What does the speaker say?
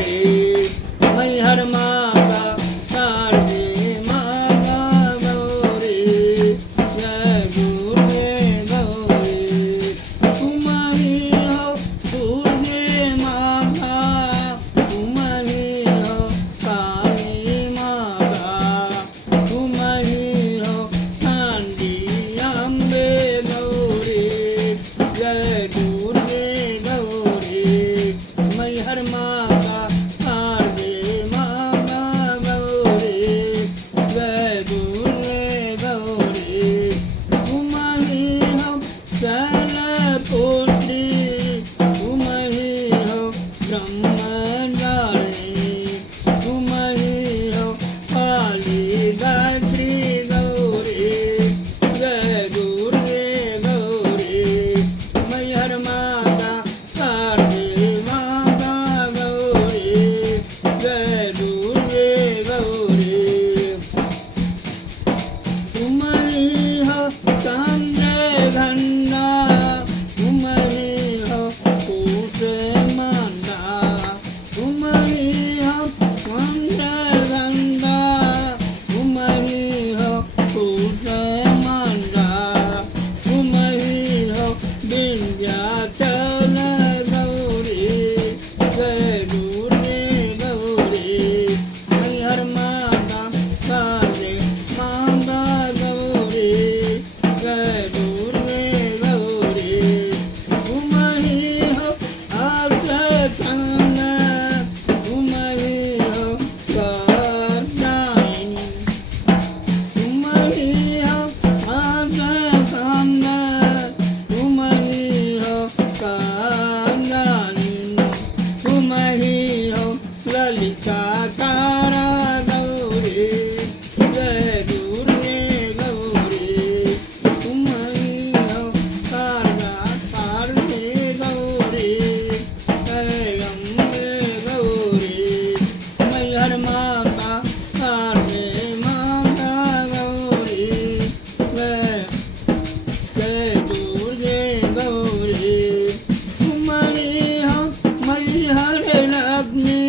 गौरी मैहर माता शारदे माता गौरी जय दुर्गे गौरी तुम्हारी हो दुर्गे माता तुम्हारी हो काली माता तुम्हारी हो कांडी अम्बे गौरी जय दुर्गे गौरी मैहर माता शारदे माता गौरी जय दुर्गे गौरी तुम्हारी हो शैलपुत्री तुम्हारी हो ब्रह्मचारिणी तुम्हारी हो काली गायत्री गौरी जय दुर्गे गौरी मैहर माता शारदे माता गौरी जय दुर्गे गौरी तुम्हारी हो चंद्रघंटा तुम्हारी हो कूष्मांडा तुम्हारी हो चंद्रघंटा तुम्हारी हो कूष्मांडा तुम्हारी हो विंध्याचल गौरी जय दुर्गे गौरी मैहर माता शारदे माता गौरी जय दुर्गे गौरी तुम्हारी हो अर्धचंद्र तुम्हारी हो कर्णायिनी तुम्हारी हो अर्धचंद्र तुम्हारी हो कर्णायिनी तुम्हारी हो ललिता तारा गौरी जय दुर्गे गौरी तुम्हारी हो शारदा शारदे गौरी जय अम्बे गौरी मैहर माता शारदे माता गौरी जय दुर्गे गौरी तुम्हारी हो मैहर लक्ष्मी